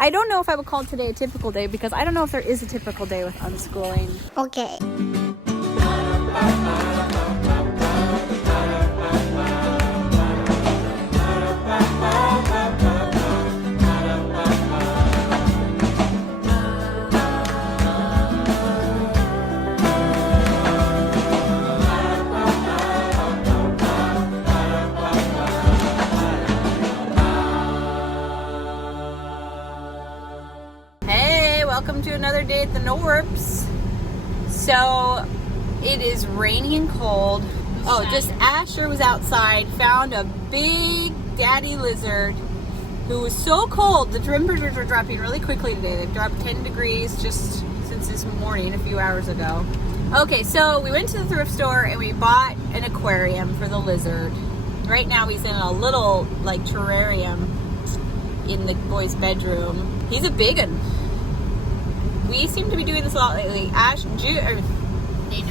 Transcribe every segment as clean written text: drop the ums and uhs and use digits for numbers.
I don't know if I would call today a typical day because I don't know if there is a typical day with unschooling. Okay. Welcome to another day at the Knorps. So it is rainy and cold. Oh, just Asher was outside, found a big daddy lizard who was so cold. The temperatures are dropping really quickly today. They've dropped 10 degrees just since this morning, a few hours ago. Okay, so we went to the thrift store and we bought an aquarium for the lizard. Right now he's in a little like terrarium in the boy's bedroom. He's a big one. We seem to be doing this a lot lately.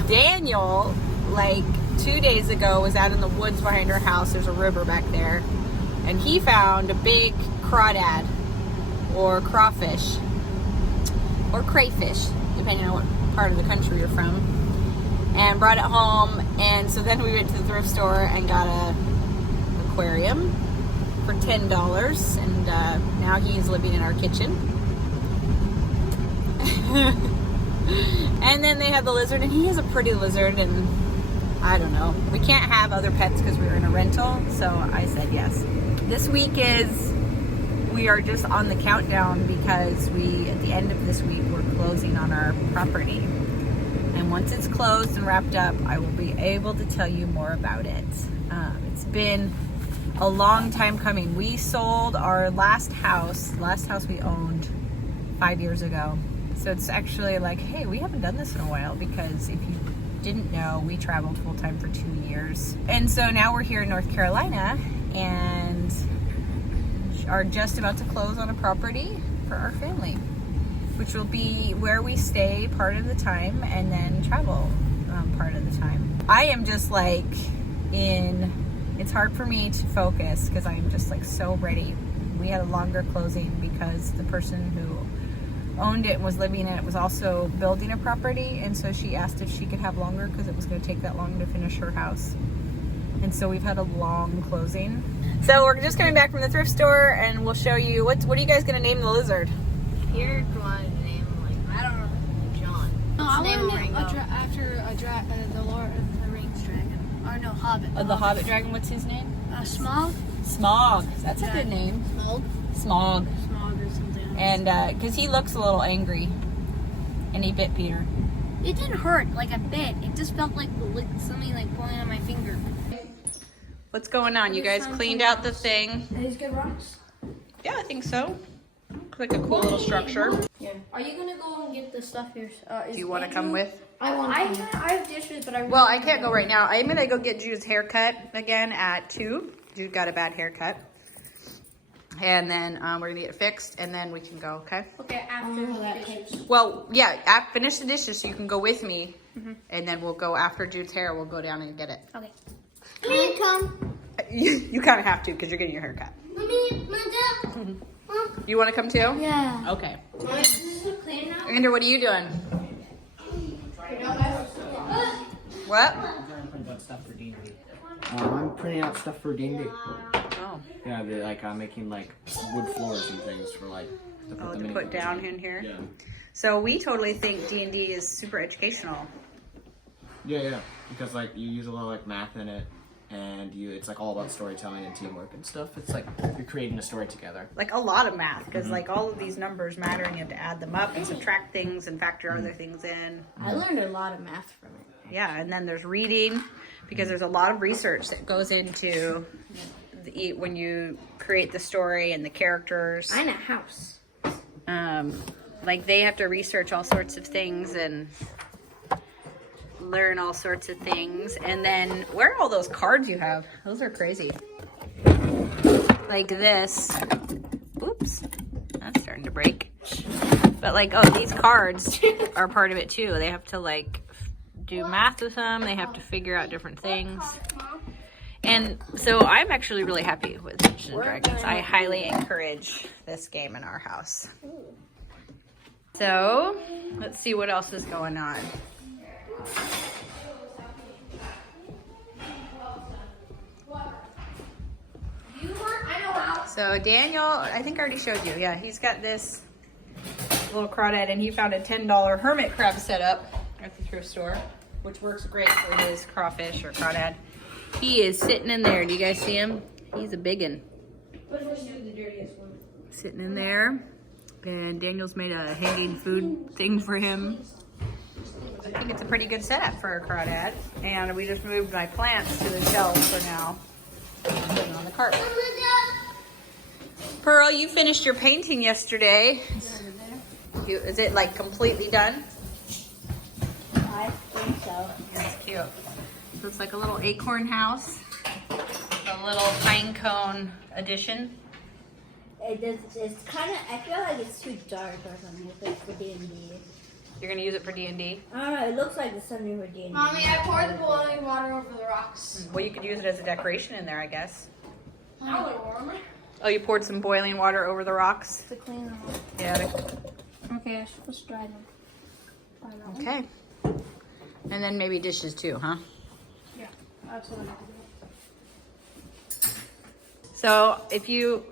Daniel, like 2 days ago, was out in the woods behind our house. There's a river back there. And he found a big crawdad or crawfish or crayfish, depending on what part of the country you're from, and brought it home. And so then we went to the thrift store and got an aquarium for $10. And now he's living in our kitchen. And then they had the lizard, and he is a pretty lizard, and I don't know. We can't have other pets because we were in a rental, so I said yes. This week we are just on the countdown because at the end of this week, we're closing on our property. And once it's closed and wrapped up, I will be able to tell you more about it. It's been a long time coming. We sold our last house we owned 5 years ago. So it's actually like, hey, we haven't done this in a while because if you didn't know, we traveled full time for 2 years. And so now we're here in North Carolina and are just about to close on a property for our family, which will be where we stay part of the time and then travel part of the time. I am just like it's hard for me to focus because I'm just like so ready. We had a longer closing because the person who owned it and was living in it was also building a property, and so she asked if she could have longer because it was going to take that long to finish her house. And so we've had a long closing. So we're just coming back from the thrift store and we'll show you what are you guys going to name the lizard? Peter wanted to name him like, I don't know, John. No, I want to name after the Lord of the Rings dragon. Or no, Hobbit. The Hobbit dragon, what's his name? Smog. Smog. That's a good name. Smog. Smog. Smog or something. And because he looks a little angry, and he bit Peter. It didn't hurt like a bit. It just felt like something like pulling on my finger. What's going on? You guys cleaned out the thing? Are these good rocks? Yeah, I think so. Looks like a cool little structure. Yeah. Are you gonna go and get the stuff here? Do you want to come with? I have dishes, but Well, I can't go right now. I'm gonna go get Jude's haircut again at 2. Jude got a bad haircut. And then we're gonna get it fixed, and then we can go. Okay. Okay. After that takes. Well, yeah. Finish the dishes so you can go with me, and then we'll go after Jude's hair. We'll go down and get it. Okay. Can you come? You kind of have to because you're getting your haircut. You want to come too? Yeah. Okay. Andrew, what are you doing? What? I'm printing out stuff for D&D. Oh. Yeah, I'm making like wood floors and things for like To put down in here. Yeah. So we totally think D&D is super educational. Yeah, because like you use a lot of like math in it, and it's like all about storytelling and teamwork and stuff. It's like you're creating a story together. Like a lot of math, because like all of these numbers matter, and you have to add them up and subtract things and factor other things in. I learned a lot of math from it. Yeah, and then there's reading, because there's a lot of research that goes into when you create the story and the characters. I'm a house. Like they have to research all sorts of things and learn all sorts of things. And then where are all those cards you have? Those are crazy. Like this. Oops, that's starting to break. But like, oh, these cards are part of it too. They have to like do math with them. They have to figure out different things. And so I'm actually really happy with Dungeons and Dragons. I highly encourage this game in our house. So let's see what else is going on. So Daniel, I think I already showed you. Yeah, he's got this little crawdad, and he found a $10 hermit crab setup at the thrift store, which works great for his crawfish or crawdad. He is sitting in there. Do you guys see him? He's a biggin. Sitting in there. And Daniel's made a hanging food thing for him. I think it's a pretty good setup for a crawdad. And we just moved my plants to the shelf for now. Putting on the carpet. Pearl, you finished your painting yesterday. Is it like completely done? I think so. That's cute. So it's like a little acorn house, a little pine cone addition. It's kind of, I feel like it's too dark or something if it's for D&D. You're gonna use it for D&D? I don't know, it looks like it's something for D&D. Mommy, I poured the boiling water over the rocks. Well, you could use it as a decoration in there, I guess. That would warm. Oh, you poured some boiling water over the rocks? To clean them up. Yeah. Okay, let's dry them. Okay. And then maybe dishes too, huh? Yeah, absolutely. So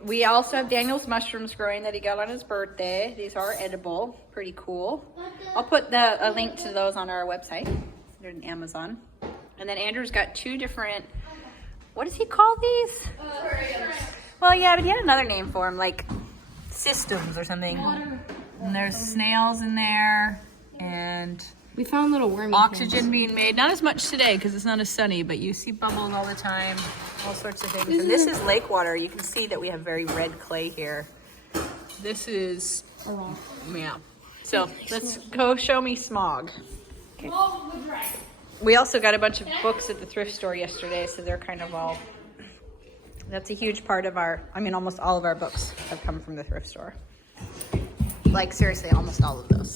we also have Daniel's mushrooms growing that he got on his birthday. These are edible, pretty cool. I'll put a link to those on our website. They're on Amazon. And then Andrew's got two different, what does he call these? Well, yeah, but he had another name for them, like systems or something. And there's snails in there and We found little wormy oxygen being made. Not as much today because it's not as sunny, but you see bubbles all the time, all sorts of things. And this is lake water. You can see that we have very red clay here. This is, yeah. So let's go show me smog. Okay. We also got a bunch of books at the thrift store yesterday, so they're kind of all, that's a huge part of almost all of our books have come from the thrift store. Like seriously, almost all of those.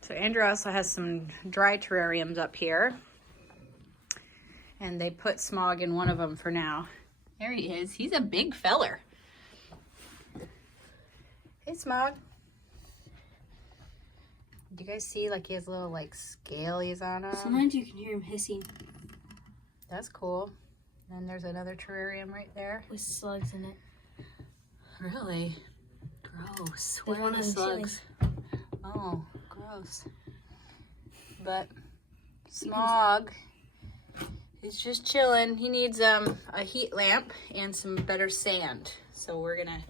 So Andrew also has some dry terrariums up here. And they put Smog in one of them for now. There he is. He's a big feller. Hey, Smog. Do you guys see like he has little like scalies on him? Sometimes you can hear him hissing. That's cool. And there's another terrarium right there. With slugs in it. Really? Gross. Where one are the on the slugs? Oh, gross. But Smog is just chilling. He needs a heat lamp and some better sand. So we're gonna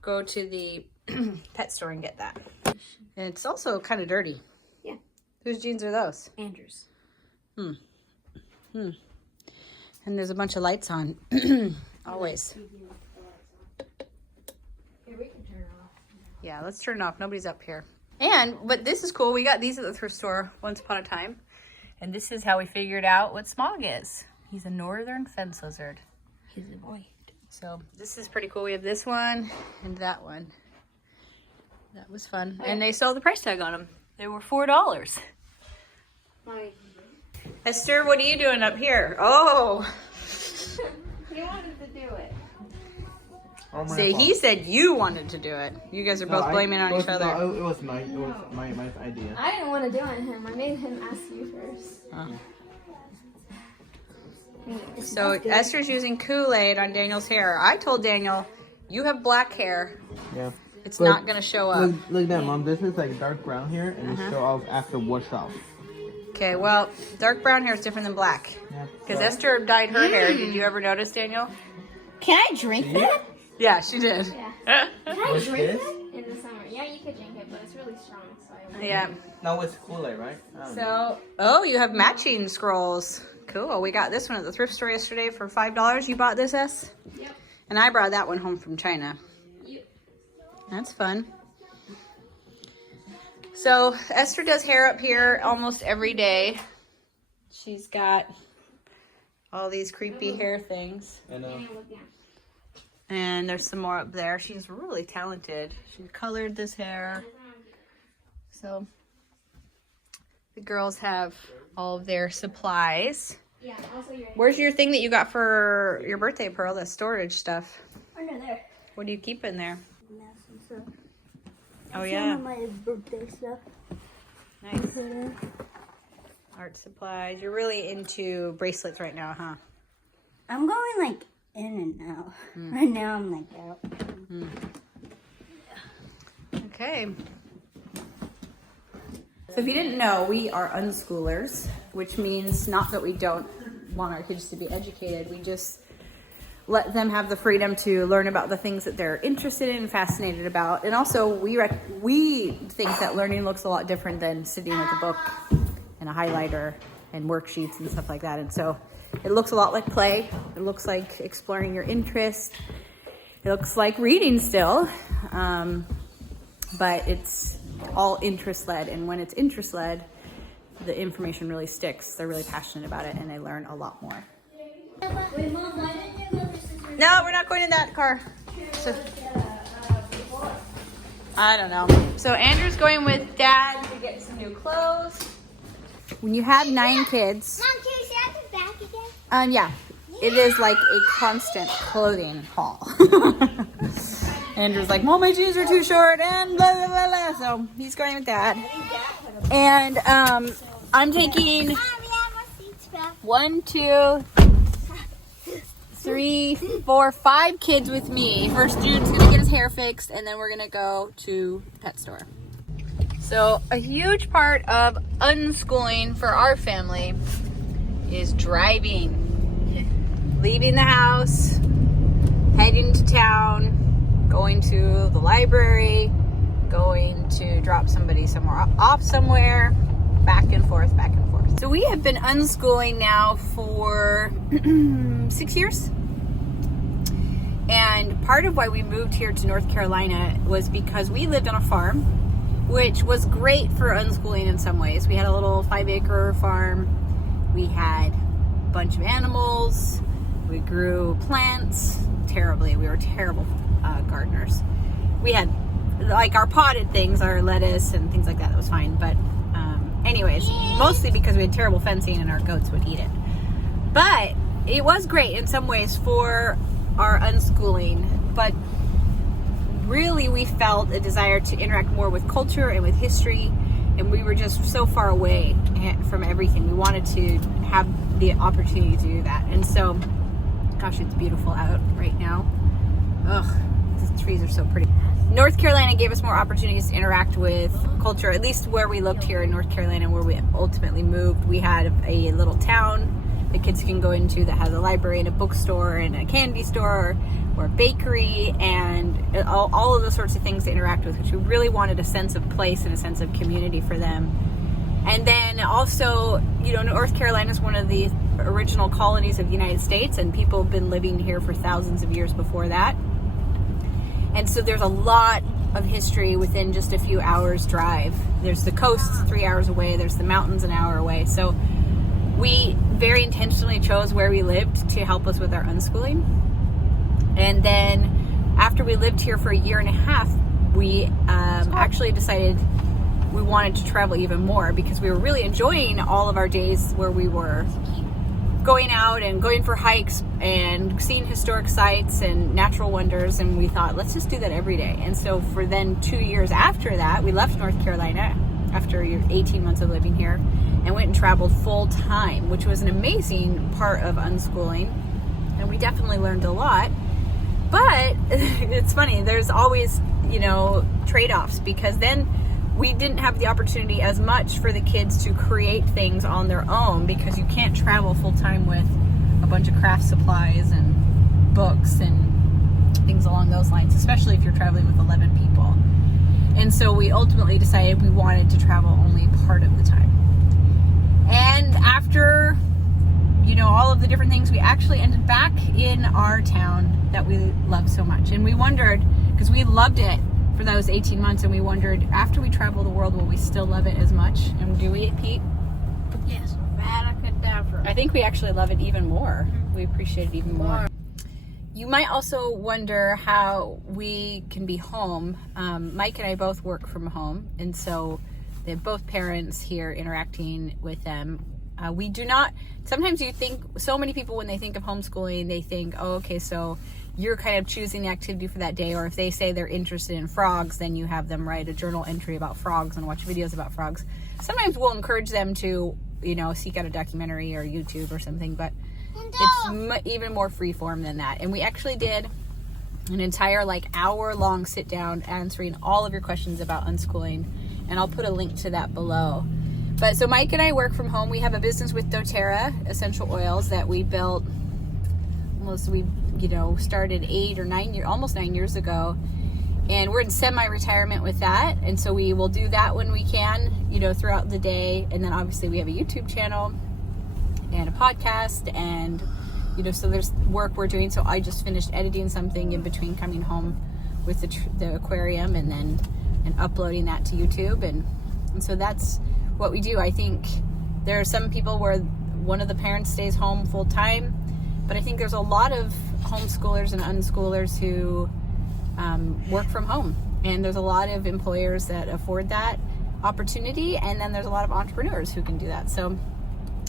go to the pet store and get that. And it's also kind of dirty. Yeah. Whose jeans are those? Andrews. And there's a bunch of lights on. Always. Here, we can turn it off. Yeah, let's turn it off. Nobody's up here. But this is cool. We got these at the thrift store once upon a time. And this is how we figured out what Smog is. He's a northern fence lizard. He's a boy. So this is pretty cool. We have this one and that one. That was fun. And they sold the price tag on them. They were $4. Mommy. Esther, what are you doing up here? Oh. He wanted to do it. See, he said you wanted to do it. You guys are both blaming on each other. No, it was my idea. I didn't want to do it on him. I made him ask you first. So Esther's using Kool-Aid on Daniel's hair. I told Daniel, you have black hair. Yeah. It's not going to show up. Look at that, Mom. This is like dark brown hair, and it show off after wash off. Okay, well, dark brown hair is different than black. Yeah. Because Esther dyed her hair. Did you ever notice, Daniel? Can I drink that? Yeah, she did. Yeah. Can I What's drink this? that? In the summer. Yeah, you could drink it, but it's really strong. So I wouldn't. Yeah. No, it's Kool-Aid, right? I don't know. So, you have matching scrolls. Cool. We got this one at the thrift store yesterday for $5. You bought this, S? Yep. And I brought that one home from China. Yep. That's fun. So Esther does hair up here almost every day. She's got all these creepy hair things. I know. And there's some more up there. She's really talented. She colored this hair. So the girls have all of their supplies. Yeah, also your. Where's your thing that you got for your birthday, Pearl? The storage stuff. Under there. What do you keep in there? Some stuff. Oh Some yeah, of my birthday stuff. nice. Art supplies. You're really into bracelets right now, huh? I'm going like in and out. Right now I'm like out. Okay. So if you didn't know, we are unschoolers, which means not that we don't want our kids to be educated. We just let them have the freedom to learn about the things that they're interested in and fascinated about. And also, we think that learning looks a lot different than sitting with a book and a highlighter and worksheets and stuff like that. And so it looks a lot like play. It looks like exploring your interest. It looks like reading still, but it's all interest-led. And when it's interest-led, the information really sticks. They're really passionate about it, and they learn a lot more. Wait, Mom, why didn't you go to Sister? No, we're not going in that car. So, I don't know. So Andrew's going with Dad to get some new clothes. When you have 9 kids, Mom, can you sit at the back again? yeah, it is like a constant clothing haul. Andrew's like, Mom, my jeans are too short, and blah, blah, blah, blah. So he's going with Dad. And I'm taking Mom, we have more seats back. 1, 2, 3, 4, 5 kids with me. First, Jude's gonna get his hair fixed, and then we're gonna go to the pet store. So a huge part of unschooling for our family is driving. Leaving the house, heading to town, going to the library, going to drop somebody off somewhere, back and forth, back and forth. So we have been unschooling now for 6 years. And part of why we moved here to North Carolina was because we lived on a farm, which was great for unschooling in some ways. We had a little 5-acre farm. We had a bunch of animals. We grew plants terribly. We were terrible gardeners. We had like our potted things, our lettuce and things like that. That was fine. But anyways, mostly because we had terrible fencing and our goats would eat it. But it was great in some ways for our unschooling. But really we felt a desire to interact more with culture and with history. And we were just so far away from everything. We wanted to have the opportunity to do that. And so, gosh, it's beautiful out right now. Ugh, the trees are so pretty. North Carolina gave us more opportunities to interact with culture, at least where we lived here in North Carolina, where we ultimately moved. We had a little town that kids can go into that has a library and a bookstore and a candy store or a bakery and all of those sorts of things to interact with, which we really wanted a sense of place and a sense of community for them. And then also, you know, North Carolina is one of the original colonies of the United States, and people have been living here for thousands of years before that. And so there's a lot of history within just a few hours drive. There's the coast 3 hours away. There's the mountains an hour away. So we very intentionally chose where we lived to help us with our unschooling. And then after we lived here for 1.5 years, we actually decided we wanted to travel even more because we were really enjoying all of our days where we were going out and going for hikes and seeing historic sites and natural wonders, and we thought, let's just do that every day. And so for then 2 years after that, we left North Carolina after 18 months of living here and went and traveled full time, which was an amazing part of unschooling, and we definitely learned a lot. But it's funny, there's always, you know, trade-offs, because then we didn't have the opportunity as much for the kids to create things on their own, because you can't travel full-time with a bunch of craft supplies and books and things along those lines, especially if you're traveling with 11 people. And so we ultimately decided we wanted to travel only part of the time. And after, you know, all of the different things, we actually ended back in our town that we love so much. And we wondered, because we loved it for those 18 months, and we wondered, after we travel the world, will we still love it as much? And do we, Pete? Yes. I think we actually love it even more. We appreciate it even more. You might also wonder how we can be home. Mike and I both work from home, and so They have both parents here interacting with them. We do not, sometimes you think, so many people when they think of homeschooling, they think, oh, okay, so you're kind of choosing the activity for that day, or if they say they're interested in frogs, then you have them write a journal entry about frogs and watch videos about frogs. Sometimes we'll encourage them to, you know, seek out a documentary or YouTube or something, but it's even more free form than that. And we actually did an entire hour-long sit down answering all of your questions about unschooling, and I'll put a link to that below. But so Mike and I work from home. We have a business with doTERRA essential oils that we built started 8 or 9 years, almost 9 years ago, and we're in semi-retirement with that. And so we will do that when we can, throughout the day. And then obviously we have a YouTube channel and a podcast, and so there's work we're doing. So I just finished editing something in between coming home with the aquarium and uploading that to YouTube, and so that's what we do. I think there are some people where one of the parents stays home full time, but I think there's a lot of homeschoolers and unschoolers who work from home, and there's a lot of employers that afford that opportunity, and then there's a lot of entrepreneurs who can do that. So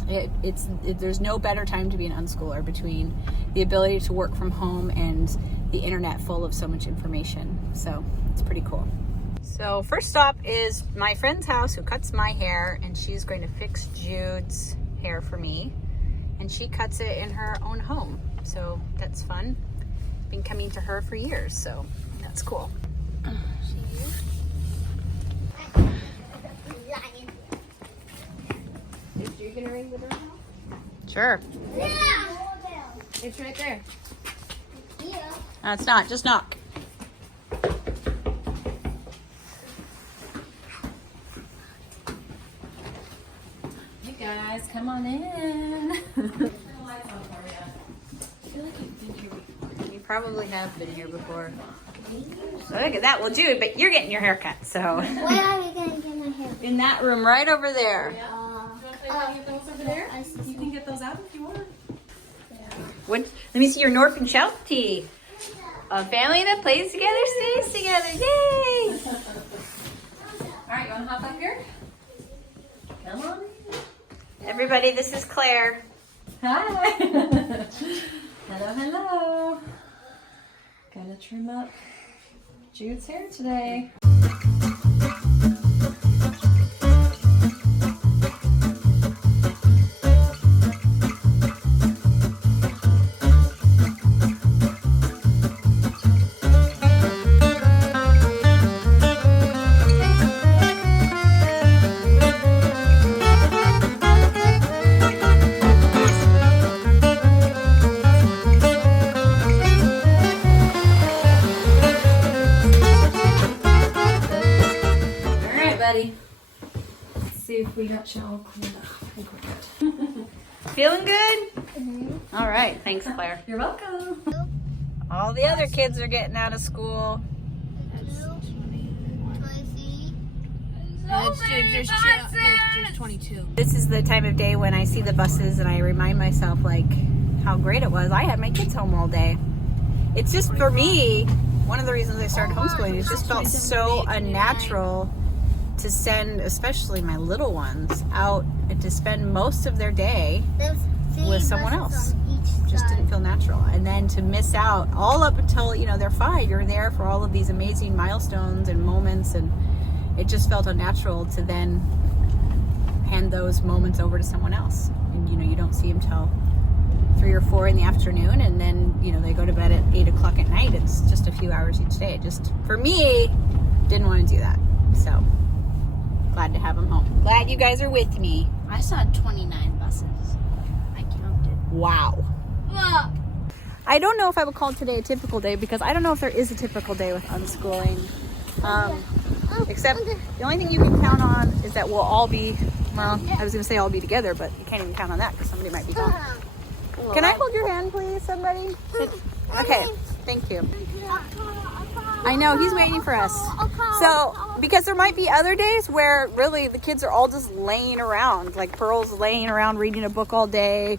there's no better time to be an unschooler between the ability to work from home and the internet full of so much information. So it's pretty cool. So first stop is my friend's house who cuts my hair, and she's going to fix Jude's hair for me, and she cuts it in her own home. So that's fun. Been coming to her for years, so that's cool. Is you gonna ring the doorbell? Sure. It's right there. No, it's not. Just knock. Hey guys, come on in. You probably have been here before. So look at that. Well, Jude, but you're getting your hair cut, so. Where are we gonna get my hair? In that room right over there. You can get those out if you want. Let me see your Knorpp and Shelf tee. A family that plays together stays together. Yay! All right, you want to hop up here? Come on. Everybody, this is Claire. Hi. Hello, hello. Gonna trim up Jude's hair today. See if we got you all cleaned up. I think we're good. Feeling good? Mm-hmm. All right. Thanks, Claire. You're welcome. All the other kids are getting out of school. There's 22. This is the time of day when I see the buses and I remind myself how great it was. I had my kids home all day. It's just, for me, one of the reasons I started homeschooling, it just felt so unnatural to send, especially my little ones, out and to spend most of their day with someone else. Just didn't feel natural. And then to miss out all up until, they're 5, you're there for all of these amazing milestones and moments, and it just felt unnatural to then hand those moments over to someone else. And, you don't see them till 3 or 4 in the afternoon, and then, they go to bed at 8 o'clock at night. It's just a few hours each day. Just, for me, didn't want to do that. So glad to have them home. Glad you guys are with me. I saw 29 buses. I counted. Wow. I don't know if I would call today a typical day, because I don't know if there is a typical day with unschooling. Except the only thing you can count on is that we'll all be, I was going to say all be together, but you can't even count on that because somebody might be gone. Can I hold your hand, please, somebody? Okay, thank you. I know, he's waiting for us. So, because there might be other days where really the kids are all just laying around, like Pearl's laying around reading a book all day.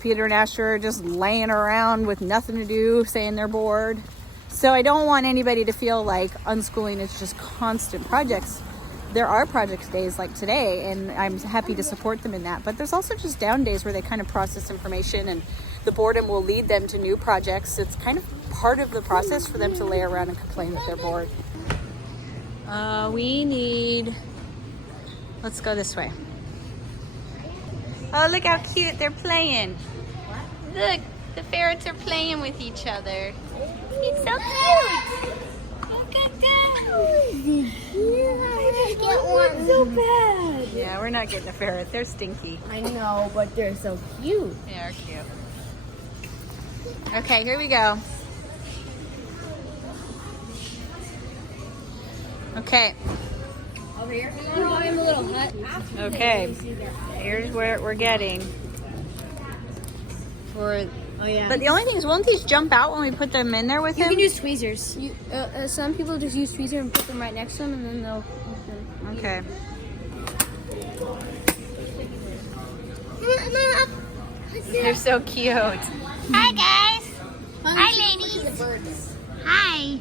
Peter and Asher are just laying around with nothing to do, saying they're bored. So I don't want anybody to feel like unschooling is just constant projects. there are projects days like today, and I'm happy to support them in that. But there's also just down days where they kind of process information, and the boredom will lead them to new projects. It's kind of part of the process for them to lay around and complain that they're bored. Let's go this way. Oh, look how cute they're playing. Look, the ferrets are playing with each other. It's so cute. Look at them. Get one so bad. Yeah, we're not getting a ferret. They're stinky. I know, but they're so cute. They are cute. Okay, here we go. Okay. Over here? Oh, I'm a little hut. Okay. Here's where we're getting. Oh yeah. But the only thing is, won't these jump out when we put them in there with You him? can use tweezers. Some people just use tweezers and put them right next to them, and then they'll. Okay. They're so cute. Hi guys. Hi ladies. Hi.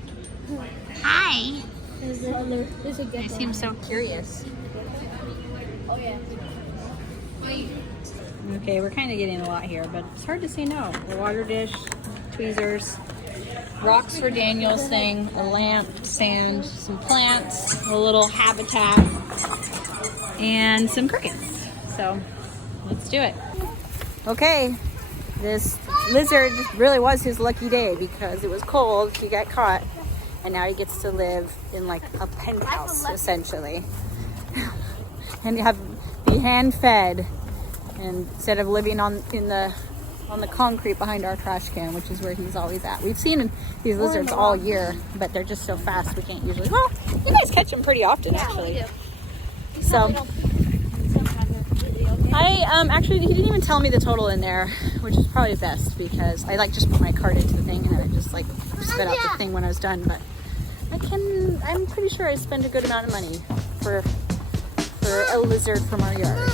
Hi. There's a They seem so curious. Oh yeah. Okay, we're kind of getting a lot here, but it's hard to say no. A water dish, tweezers, rocks for Daniel's thing, a lamp, sand, some plants, a little habitat, and some crickets. So let's do it. Okay, this lizard really was his lucky day because it was cold, he got caught, and now he gets to live in like a penthouse essentially. And be hand fed. And instead of living on the concrete behind our trash can, which is where he's always at. We've seen these lizards all year, but they're just so fast we can't usually. Well, you guys catch them pretty often, actually. So actually he didn't even tell me the total in there, which is probably best because I like just put my card into the thing and then I just like spit out the thing when I was done. But I'm pretty sure I spent a good amount of money for a lizard from our yard.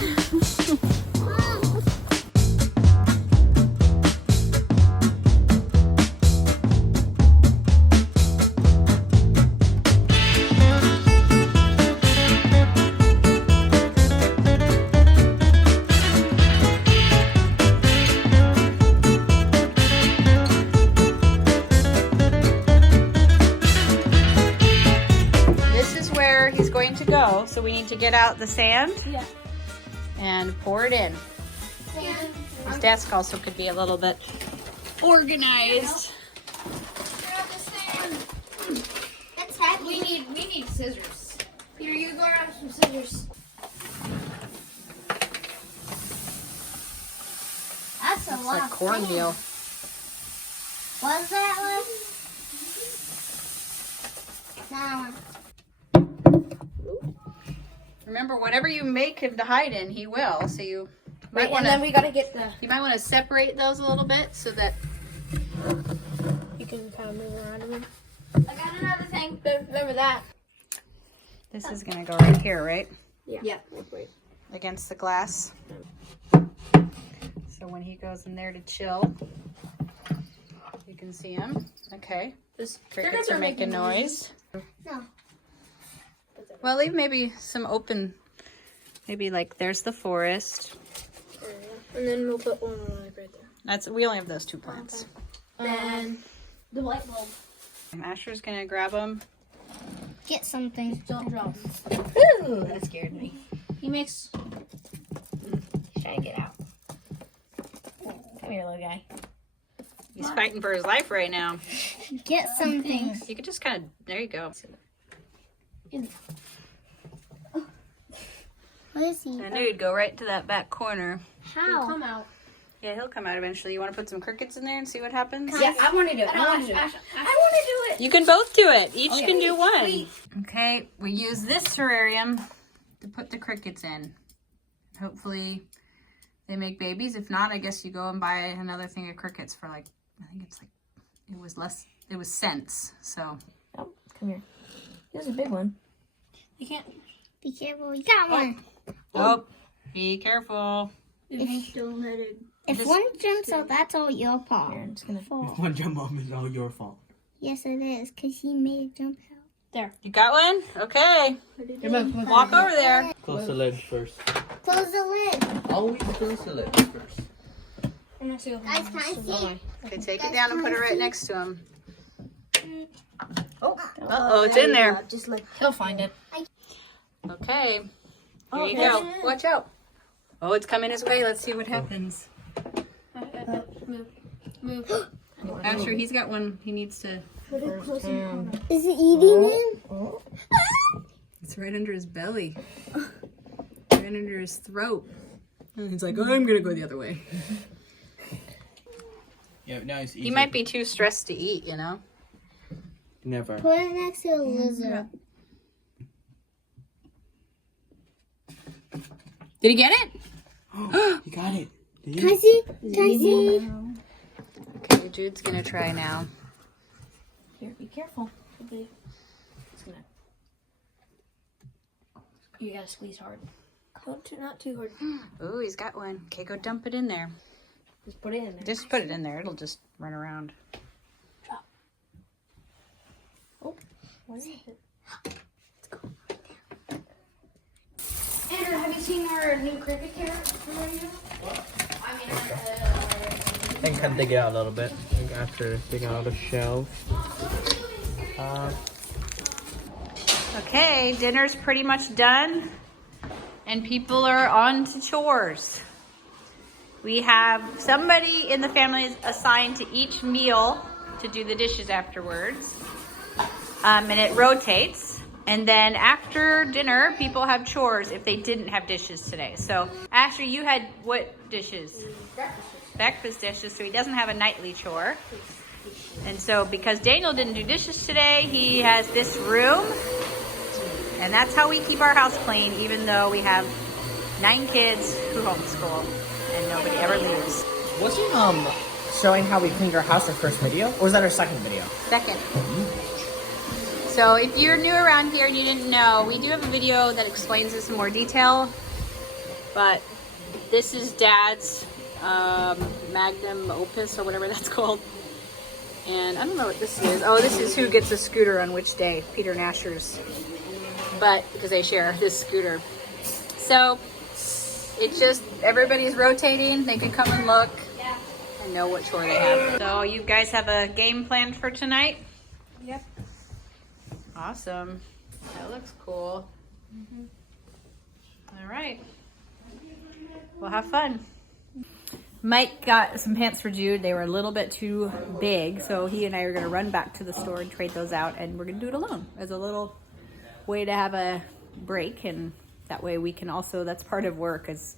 To go, so we need to get out the sand and pour it in. His desk also could be a little bit organized. That's heavy. We need scissors. Peter, you go grab some scissors. That's a It's lot. like cornmeal. What's that one? That one. Remember, whatever you make him to hide in, he will. So you might want and then we gotta get the. You might want to separate those a little bit so that You can kind of move around a bit. I got another thing. Remember that. this is gonna go right here, right? Yeah. Against the glass. So when he goes in there to chill, you can see him. Okay. This Crickets are making noise. No. Well, leave maybe some open, maybe like there's the forest. And then we'll put one like right there. We only have those two plants. Then the light bulb. Asher's gonna grab them. Get something. Don't drop. Ooh, that scared me. He makes. He's trying to get out. Come here, little guy. He's fighting for his life right now. Get something. You could just kind of, there you go. What is he? I knew you'd go right to that back corner. How? Come out. Yeah, he'll come out eventually. You want to put some crickets in there and see what happens? Yeah, I want to do it. I want to do it. You can both do it. Each can do one. Okay, we use this terrarium to put the crickets in. Hopefully they make babies. If not, I guess you go and buy another thing of crickets for like, I think it's like, it was cents. So. Oh, come here. This is a big one. You can't. Be careful. You got one. Oh, be careful. If one jumps out, that's all your fault. If one jump up, it's all your fault. Yes, it is, because he made a jump out. There. You got one? Okay. Walk over there. Close the lid first. Close the lid. Always close the lid first. Guys, can I see? Okay, take it down and put it right next to him. Oh, uh-oh, it's in there. Just like He'll find it. Okay. Here you go. Watch out. Oh, it's coming his way. Let's see what happens. Move. Asher, he's got one he needs to... Is it eating him? It's right under his belly. Right under his throat. And he's like, oh, I'm going to go the other way. Yeah, now it's easy. He might be too stressed to eat, you know? Never. Put it next to a lizard. Did he get it? You got it. Did Can I you? see? Can I see? Okay, Jude's going to try now. Here, be careful. It's gonna. You gotta squeeze hard. Not too hard. Oh, he's got one. Okay, go dump it in there. Just put it in there. Just put it in there. It'll just run around. Drop. Oh, what is it? Let's go. Andrew, have you seen our new cricket carrot? I can kind of dig it out a little bit after digging out the shelf. Okay, dinner's pretty much done. And people are on to chores. We have somebody in the family assigned to each meal to do the dishes afterwards. And it rotates. And then after dinner, people have chores if they didn't have dishes today. So, Asher, you had what dishes? Breakfast dishes, so he doesn't have a nightly chore. And so because Daniel didn't do dishes today, he has this room. And that's how we keep our house clean, even though we have 9 kids who homeschool and nobody ever leaves. Wasn't showing how we cleaned our house our first video? Or was that our second video? Second. So if you're new around here and you didn't know, we do have a video that explains this in more detail. But this is Dad's magnum opus or whatever that's called. And I don't know what this is. Oh, this is who gets a scooter on which day. Peter and Asher's. But because they share this scooter. So it's just everybody's rotating. They can come and look and know what chore they have. So you guys have a game planned for tonight? Yep. Awesome. That looks cool. All right. Well, have fun. Mike got some pants for Jude. They were a little bit too big, so he and I are going to run back to the store and trade those out, and we're going to do it alone as a little way to have a break, and that way we can also, that's part of work, is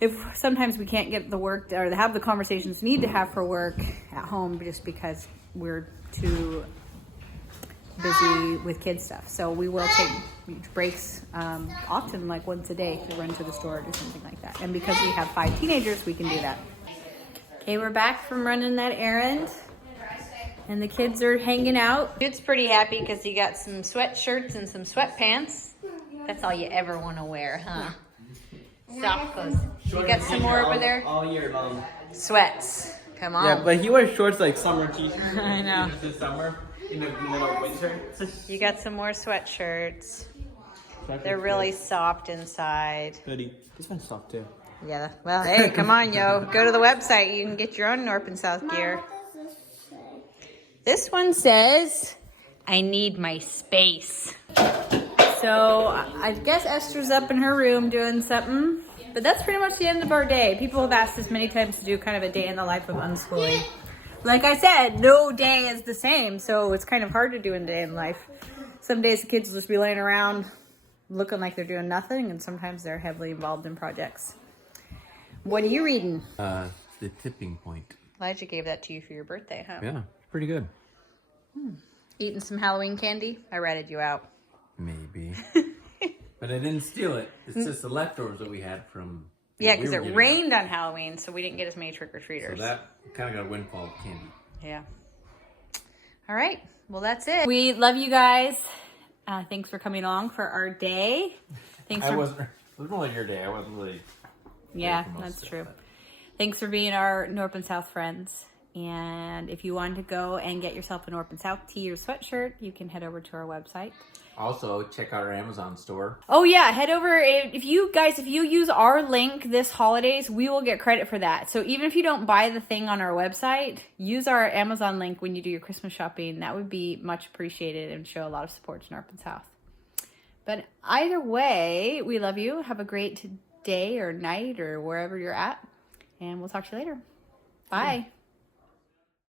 if sometimes we can't get the work or have the conversations we need to have for work at home just because we're too busy with kid stuff. So we will take breaks often, like once a day, to run to the store or do something like that. And because we have 5 teenagers, we can do that. Okay, we're back from running that errand. And the kids are hanging out. Dude's pretty happy because he got some sweatshirts and some sweatpants. That's all you ever want to wear, huh? Soft clothes. You got some more over there? All year long. Sweats. Come on. Yeah, but he wears shorts like summer t-shirts. I know. This summer, in the middle of winter. You got some more sweatshirts. They're really soft inside. Hoodie. This one's soft too. Yeah. Well, hey, come on, yo. Go to the website. You can get your own Knorpp and South gear. What does this say? This one says, I need my space. So I guess Esther's up in her room doing something. But that's pretty much the end of our day. People have asked us many times to do kind of a day in the life of unschooling. Like I said, no day is the same. So it's kind of hard to do a day in life. Some days the kids will just be laying around looking like they're doing nothing. And sometimes they're heavily involved in projects. What are you reading? The Tipping Point. Elijah gave that to you for your birthday, huh? Yeah, pretty good. Eating some Halloween candy? I ratted you out. Maybe. But I didn't steal it. It's just the leftovers that we had from... Yeah, we because were it getting rained on Halloween, so we didn't get as many trick-or-treaters. So that kind of got a windfall of candy. Yeah. All right. Well, that's it. We love you guys. Thanks for coming along for our day. Thanks for... It wasn't really your day. I wasn't really... Yeah, that's true. Thanks for being our Knorpp and South friends. And if you want to go and get yourself a North and South tee or sweatshirt, you can head over to our website. Also, check out our Amazon store. Oh yeah, head over. If you use our link this holidays, we will get credit for that. So even if you don't buy the thing on our website, use our Amazon link when you do your Christmas shopping. That would be much appreciated and show a lot of support to North and South. But either way, we love you. Have a great day or night or wherever you're at. And we'll talk to you later. Bye.